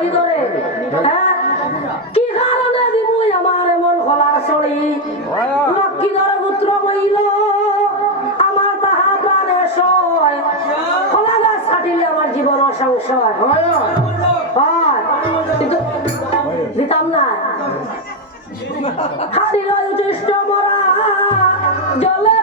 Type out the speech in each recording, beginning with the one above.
ভিতরে হ্যাঁ? কি কারণে দিব আমার এমন খোলার চড়ি পুত্র কইল, আমার তাহা প্রাণে খোলা গাছ কাটিলে আমার জীবন অসংশয়। দিতাম না। হারিল মরা, জলে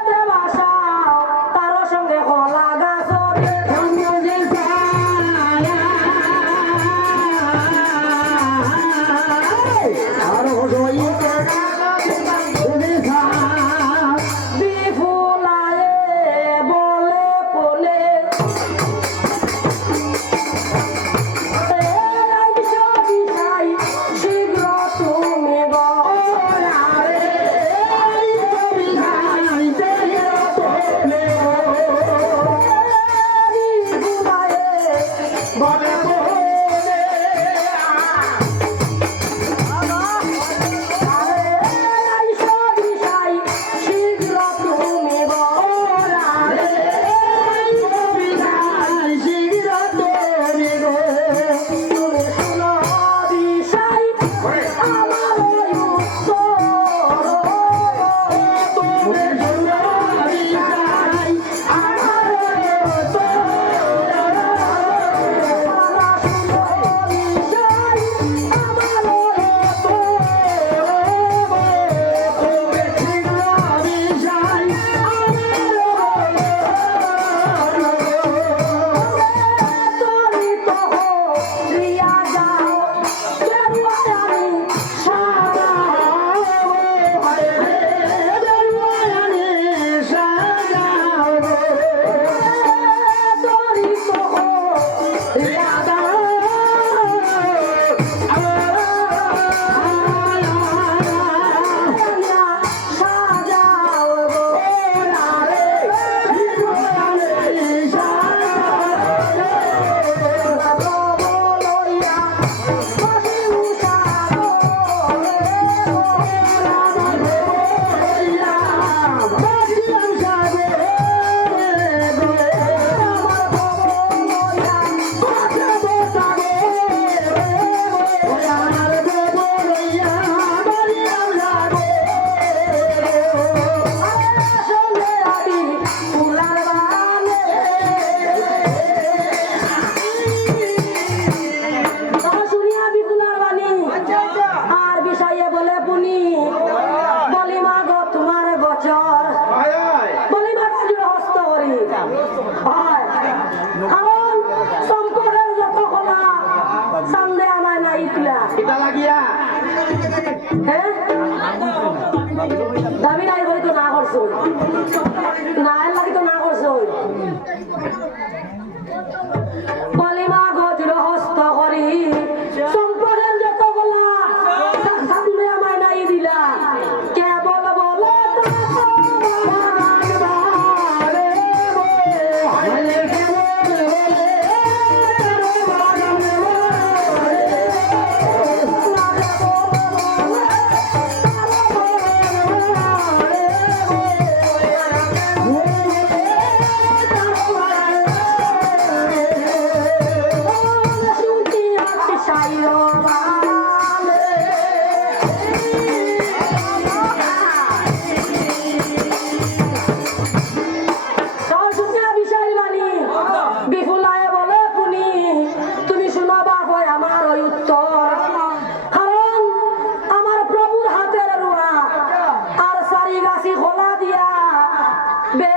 গাছি খোলা দিয়া। বে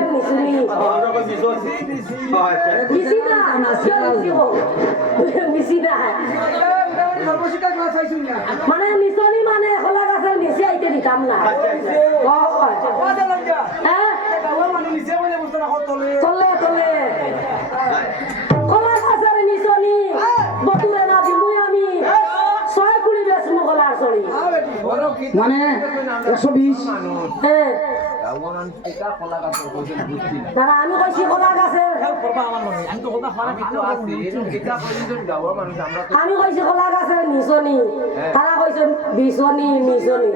আচ্ছা মিশি না কিয় মিশিব মিশি মানে নিশনি মানে কলা গাছের নিচে আইতে দিতাম না। হয়? হ্যাঁ তলে তলে কলা গাছের নিশনি বতুরে না দিমুই আমি। ছয় কুড়ি বেশ মোগলার চড়ি। মানে একশো বিশ। দাদা আমি কইছি কলা গাছের আমি কইছি কলা গাছের নিশনি তারা কইছে বিছনি নিশনি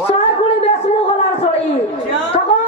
ছয় কুড়ি বেশ মোগলার চড়ি তখন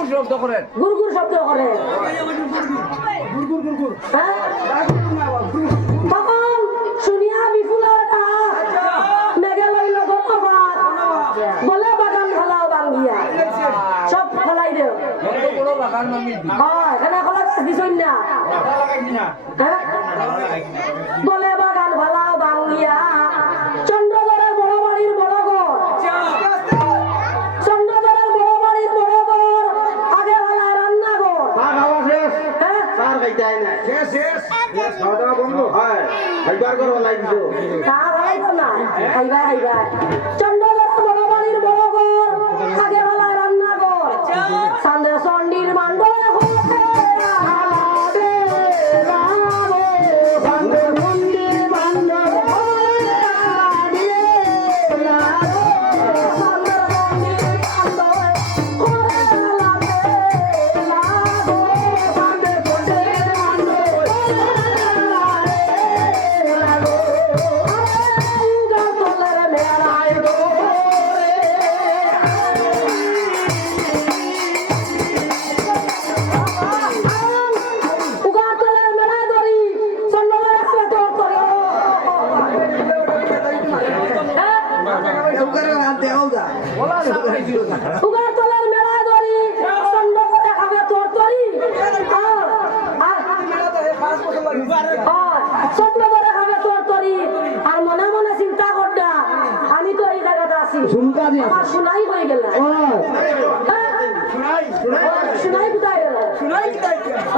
গুড়গুড় শব্দ করেন গুরগুর শব্দ করে। হ্যাঁ? তখন শুনিয়া বিপুলার ডাক মেঘে লইল ধন্যবাদ বলে বলে খাওয়া দাওয়া বন্ধ? হয়। খাইবার করে লাই দিছো? তা খাইতো না। খাইবা খাইবা। চন্দ্রধরের বড় বাড়ির বড়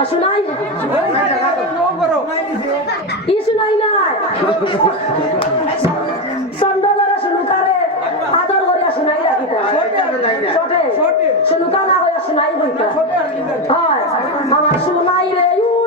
শুনাই ই শুনাই নাই চন্দ্রদরে শুনুকারে আদর করিয়া শুনাই রাখিতা ছোটে শুনুকা না হইয়া শুনাই হইতা হয়। আমার শুনাই রে উড়াইল